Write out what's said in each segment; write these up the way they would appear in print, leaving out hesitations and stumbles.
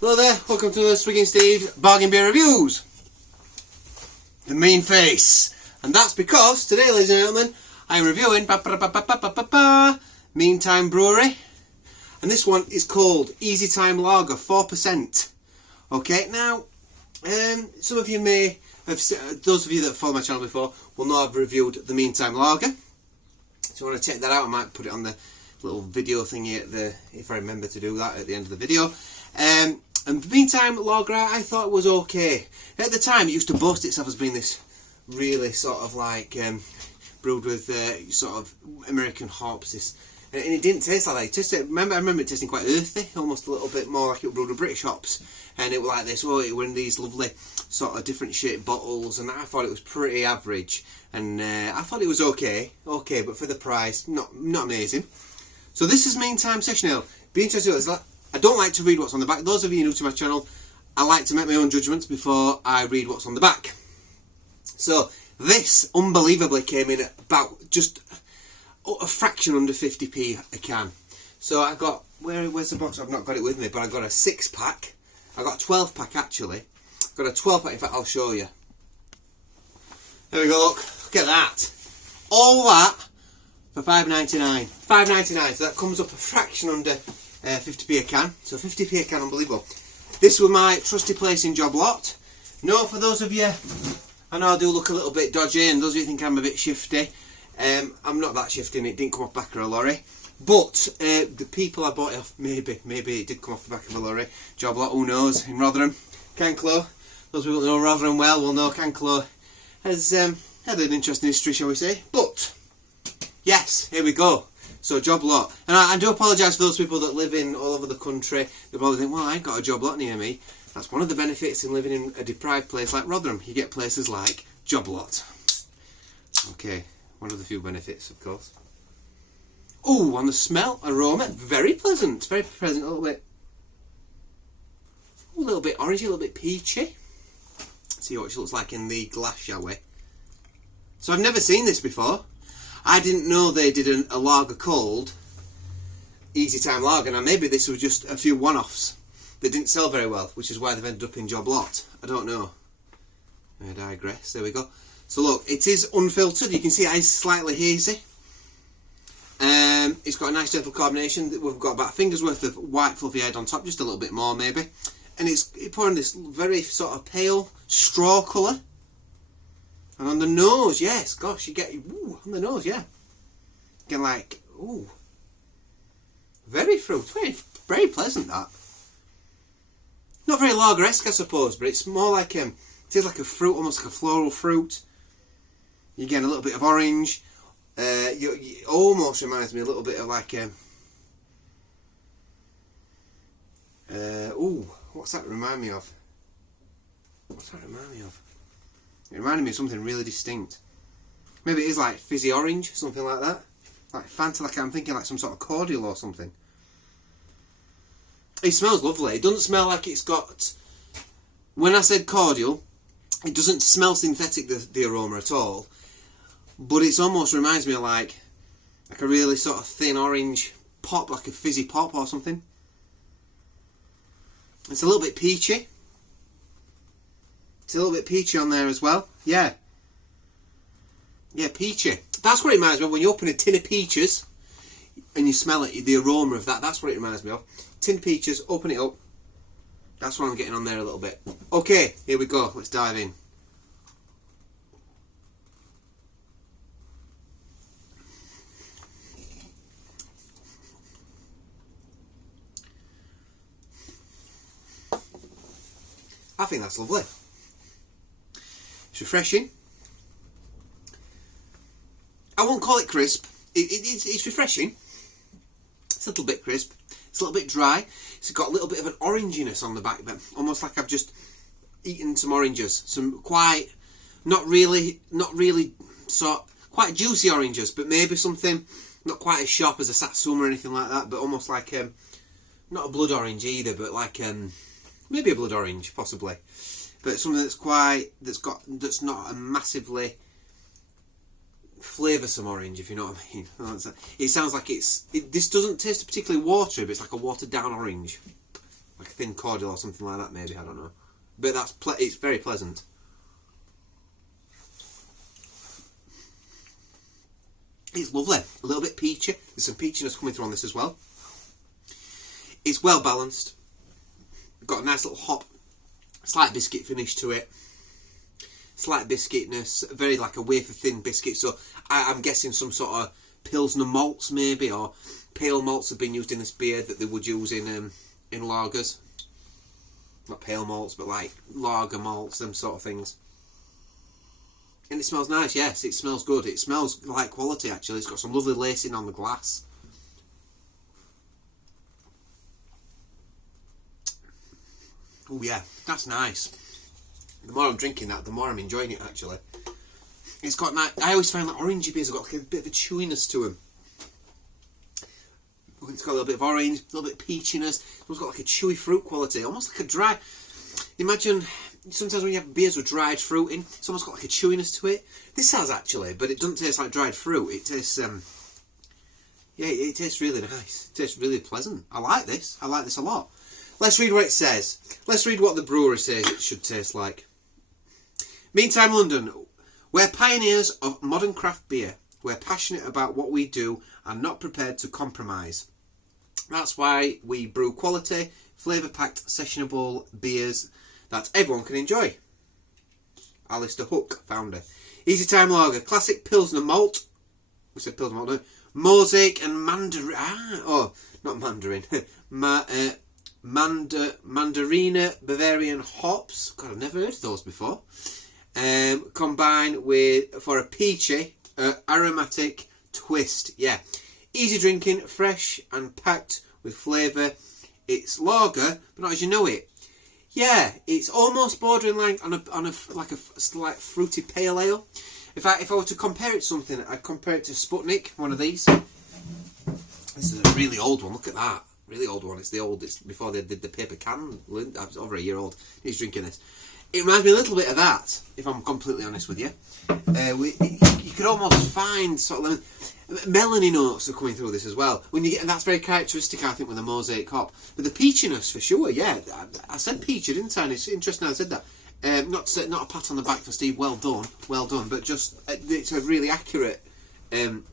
Hello there, welcome to the Swig and Steve Bargain Beer Reviews. The main face. And that's because today, ladies and gentlemen, I'm reviewing Meantime Brewery. And this one is called Easytime Lager, 4%. Okay, now, some of you may have, those of you that have followed my channel before will know I've reviewed the Meantime Lager. So if you want to check that out, I might put it on the little video thingy at the, if I remember to do that at the end of the video. And the Meantime Lager, I thought it was okay. At the time, it used to boast itself as being this really sort of like brewed with sort of American hops. And it didn't taste like that. It tasted, I remember it tasting quite earthy, almost a little bit more like it was brewed with British hops. And it was like this. Oh, it were in these lovely sort of different shaped bottles, and I thought it was pretty average. And I thought it was okay, but for the price, not amazing. So this is Meantime Session Ale. Be interested. I don't like to read what's on the back. Those of you new to my channel, I like to make my own judgments before I read what's on the back. So this unbelievably came in at about just a fraction under 50p a can. So I got, where's the box? I've not got it with me, but I got a 6-pack. I got a 12-pack actually. I got a 12-pack, in fact I'll show you. There we go, look at that. All that for £5.99. £5.99, so that comes up a fraction under 50p a can. So 50p a can, unbelievable. This was my trusty place in Job Lot. No, for those of you, I know I do look a little bit dodgy, and those of you think I'm a bit shifty. I'm not that shifty, and it didn't come off the back of a lorry. But the people I bought it off, maybe it did come off the back of a lorry. Job Lot, who knows? In Rotherham, Canclo. Those people that know Rotherham well will know Canclo has had an interesting history, shall we say. But yes, here we go. So Job Lot, and I do apologise for those people that live in all over the country. They probably think, well, I ain't got a Job Lot near me. That's one of the benefits in living in a deprived place like Rotherham. You get places like Job Lot. Okay, one of the few benefits, of course. Oh, on the smell, aroma, very pleasant, very pleasant. A little bit orangey, a little bit peachy. Let's see what she looks like in the glass, shall we? So I've never seen this before. I didn't know they did a lager called Easytime Lager. Now maybe this was just a few one-offs that didn't sell very well, which is why they've ended up in Job Lot. I don't know. I digress. There we go. So look, it is unfiltered. You can see it is slightly hazy. It's got a nice gentle carbonation. We've got about a finger's worth of white fluffy head on top, just a little bit more maybe. And it's pouring this very sort of pale straw colour. And on the nose, yes, gosh, you get, ooh, on the nose, yeah. You get like, ooh, very fruit, very pleasant that. Not very lager-esque, I suppose, but it's more like, it tastes like a fruit, almost like a floral fruit. You get a little bit of orange. It almost reminds me a little bit of like, ooh, what's that remind me of? It reminded me of something really distinct. Maybe it is like fizzy orange, something like that. Like Fanta, like I'm thinking like some sort of cordial or something. It smells lovely. It doesn't smell like it's got... When I said cordial, it doesn't smell synthetic, the aroma at all. But it almost reminds me of like a really sort of thin orange pop, like a fizzy pop or something. It's a little bit peachy. It's a little bit peachy on there as well. Yeah. Yeah, peachy. That's what it reminds me of when you open a tin of peaches and you smell it, the aroma of that. That's what it reminds me of. Tin peaches, open it up. That's what I'm getting on there a little bit. Okay, here we go. Let's dive in. I think that's lovely. It's refreshing. I won't call it crisp. It's refreshing. It's a little bit crisp. It's a little bit dry. It's got a little bit of an oranginess on the back, but almost like I've just eaten some oranges. Some quite, not really, quite juicy oranges, but maybe something not quite as sharp as a Satsuma or anything like that, but almost like, not a blood orange either, but like, maybe a blood orange, possibly. But something that's not a massively flavoursome orange, if you know what I mean. It sounds like this doesn't taste particularly watery, but it's like a watered down orange. like a thin cordial or something like that. Maybe, I don't know. But it's very pleasant. It's lovely. A little bit peachy. There's some peachiness coming through on this as well. It's well balanced. Got a nice little hop, slight biscuit finish to it. Slight biscuitness, very like a wafer thin biscuit. So I'm guessing some sort of Pilsner malts maybe, or pale malts have been used in this beer that they would use in lagers. Not pale malts, but like lager malts, them sort of things. And it smells nice, yes, it smells good. It smells like quality, actually. It's got some lovely lacing on the glass. Oh yeah, that's nice. The more I'm drinking that, the more I'm enjoying it, actually. It's got nice. I always find that orangey beers have got like a bit of a chewiness to them. It's got a little bit of orange, a little bit of peachiness. It's got like a chewy fruit quality, almost like a dry. Imagine sometimes when you have beers with dried fruit in, it's almost got like a chewiness to it. This has actually, but it doesn't taste like dried fruit. It tastes, yeah, it tastes really nice. It tastes really pleasant. I like this. I like this a lot. Let's read what it says. Let's read what the brewery says it should taste like. Meantime, London, we're pioneers of modern craft beer. We're passionate about what we do and not prepared to compromise. That's why we brew quality, flavour-packed, sessionable beers that everyone can enjoy. Alistair Hook, founder. Easytime Lager, classic Pilsner malt. We said Pilsner malt, no? Mosaic and Mandarin. Not Mandarin. Mandarina Bavarian hops. God, I've never heard of those before. Combined for a peachy, aromatic twist. Yeah, easy drinking, fresh and packed with flavour. It's lager, but not as you know it. Yeah, it's almost bordering like on a slight fruity pale ale. If I were to compare it to something, I'd compare it to Sputnik, one of these. This is a really old one. Look at that, really old one. It's before they did the paper can. It's over a year old. He's drinking this. It reminds me a little bit of that, if I'm completely honest with you. You could almost find sort of melony notes are coming through this as well. And that's very characteristic, I think, with the Mosaic hop. But the peachiness, for sure, yeah. I said peachy, didn't I? And it's interesting I said that. Not a pat on the back for Steve, well done. But just it's a really accurate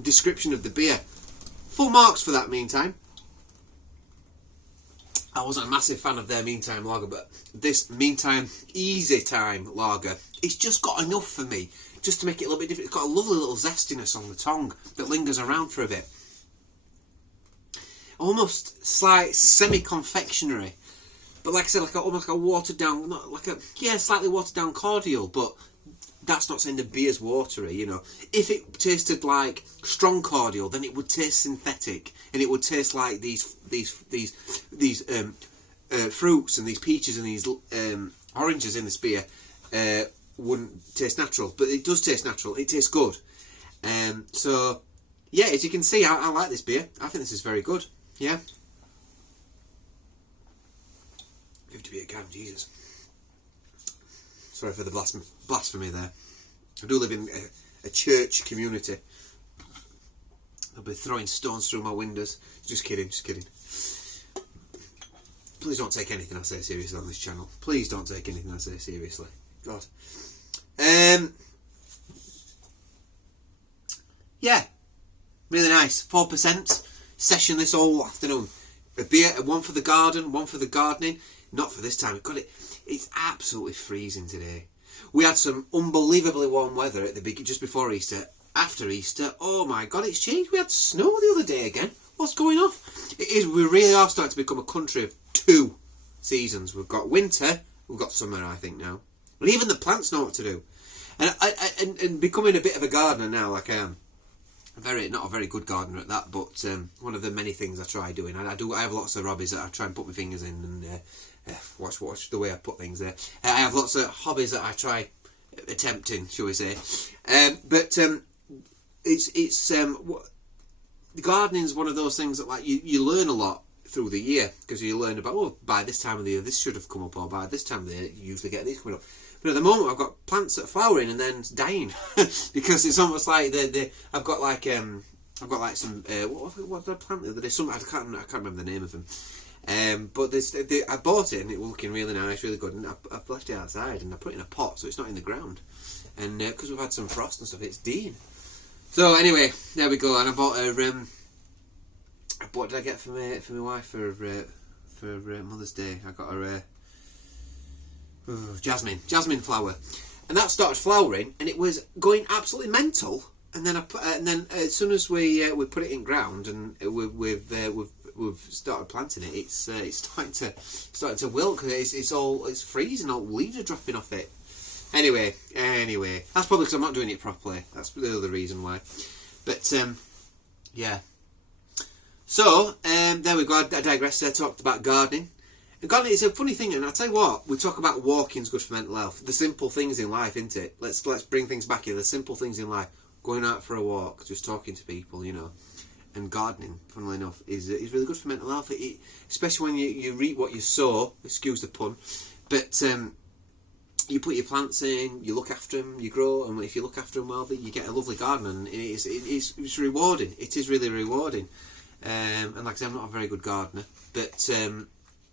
description of the beer. Full marks for that, meantime. I wasn't a massive fan of their Meantime lager, but this Meantime Easytime lager, it's just got enough for me, just to make it a little bit different. It's got a lovely little zestiness on the tongue that lingers around for a bit. Almost slight semi-confectionery, but like I said, almost like a watered down, slightly watered down cordial, but that's not saying the beer's watery, you know. If it tasted like strong cordial, then it would taste synthetic, and it would taste like these fruits and these peaches and these oranges in this beer wouldn't taste natural. But it does taste natural. It tastes good. So yeah, as you can see, I like this beer. I think this is very good. Yeah. 50p a can, Jesus. Sorry for the blasphemy there. I do live in a church community. They'll be throwing stones through my windows. Just kidding. Please don't take anything I say seriously on this channel. Please don't take anything I say seriously. God. Yeah. Really nice. 4% session this whole afternoon. A beer, one for the garden, one for the gardening. Not for this time. It's absolutely freezing today. We had some unbelievably warm weather at the beginning, just before Easter. After Easter, oh my God, it's changed. We had snow the other day again. What's going on? We really are starting to become a country of two seasons. We've got winter, we've got summer, I think now. And even the plants know what to do. And becoming a bit of a gardener now, like I am. Not a very good gardener at that, but one of the many things I try doing. I have lots of hobbies that I try and put my fingers in, and watch the way I put things there. I have lots of hobbies that I try attempting, shall we say. Gardening is one of those things that like you learn a lot through the year, because you learn about, by this time of the year this should have come up, or by this time of the year you usually get these coming up. But at the moment I've got plants that are flowering and then dying because it's almost like I've got some what did I plant the other day? I can't remember the name of them. But I bought it and it was looking really nice, really good. And I've left it outside and I put it in a pot, so it's not in the ground. And because we've had some frost and stuff, it's dead. So anyway, there we go. And I bought her. What did I get for my wife for Mother's Day? I got her jasmine flower, and that started flowering, and it was going absolutely mental. And then as soon as we put it in ground and we've started planting it, it's starting to wilt because it's freezing. All leaves are dropping off it. Anyway, that's probably because I'm not doing it properly. That's the other reason why. But yeah. So there we go. I digressed. I talked about gardening. And gardening is a funny thing, and I tell you what, we talk about walking's good for mental health. The simple things in life, isn't it? Let's bring things back here. The simple things in life. Going out for a walk, just talking to people, you know, and gardening, funnily enough, is really good for mental health. Especially when you reap what you sow. Excuse the pun, but you put your plants in, you look after them, you grow, and if you look after them well, you get a lovely garden, and it's rewarding. It is really rewarding. And like I said, I'm not a very good gardener, but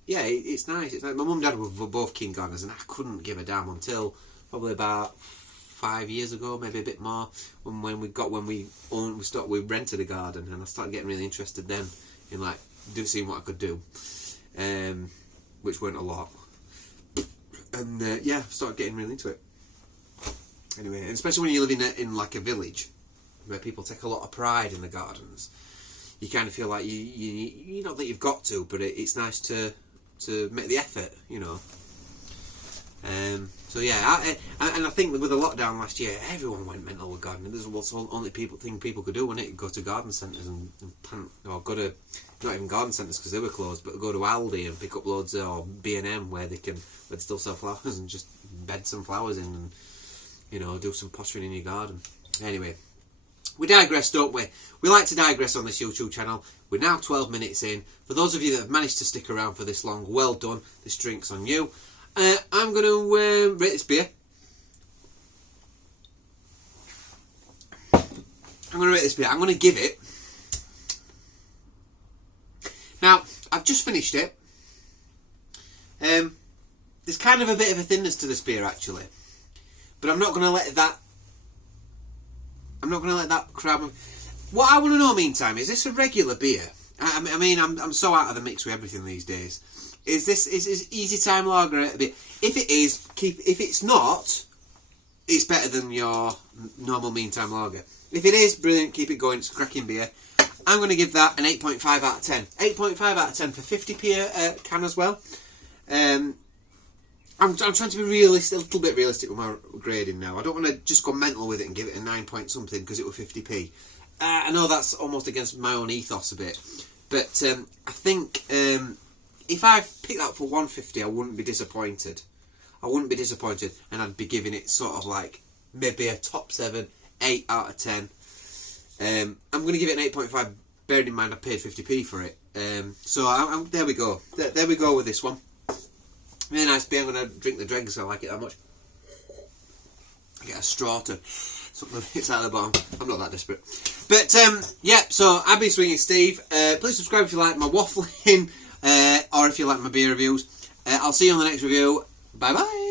yeah, it's nice. It's nice. My mum and dad were both keen gardeners, and I couldn't give a damn until probably about 5 years ago, maybe a bit more, when we rented a garden, and I started getting really interested then in like seeing what I could do, which weren't a lot, and yeah, started getting really into it. Anyway, and especially when you live in like a village where people take a lot of pride in the gardens, you kind of feel like you not that you've got to, but it's nice to make the effort, you know. So yeah, and I think with the lockdown last year, everyone went mental with gardening. This was the only thing people could do, wasn't it? Go to garden centres and plant, or go to, not even garden centres because they were closed, but go to Aldi and pick up loads, or B&M where they still sell flowers, and just bed some flowers in and, you know, do some pottering in your garden. Anyway, we digress, don't we? We like to digress on this YouTube channel. We're now 12 minutes in. For those of you that have managed to stick around for this long, well done. This drink's on you. I'm going to rate this beer. I'm going to give it. Now, I've just finished it. There's kind of a bit of a thinness to this beer, actually. But I'm not going to let that crowd. What I want to know, meantime, is this a regular beer? I mean, I'm so out of the mix with everything these days. Is Easytime Lager a bit? If it is, if it's not, it's better than your normal Meantime Lager. If it is, brilliant, keep it going. It's a cracking beer. I'm going to give that an 8.5 out of 10. 8.5 out of 10 for 50p can as well. I'm trying to be realistic, a little bit realistic with my grading now. I don't want to just go mental with it and give it a 9 point something because it was 50p. I know that's almost against my own ethos a bit, but I think if I picked that for 150, I wouldn't be disappointed. And I'd be giving it sort of like maybe a top 7, 8 out of 10. I'm going to give it an 8.5, bearing in mind I paid 50p for it. So there we go. There we go with this one. Really nice beer. I'm going to drink the dregs, I like it that much. Get a straw to suck the bits out of the bottom. I'm not that desperate. But, yeah, so I've been Swinging Steve. Please subscribe if you like my waffling, or if you like my beer reviews. I'll see you on the next review. Bye-bye.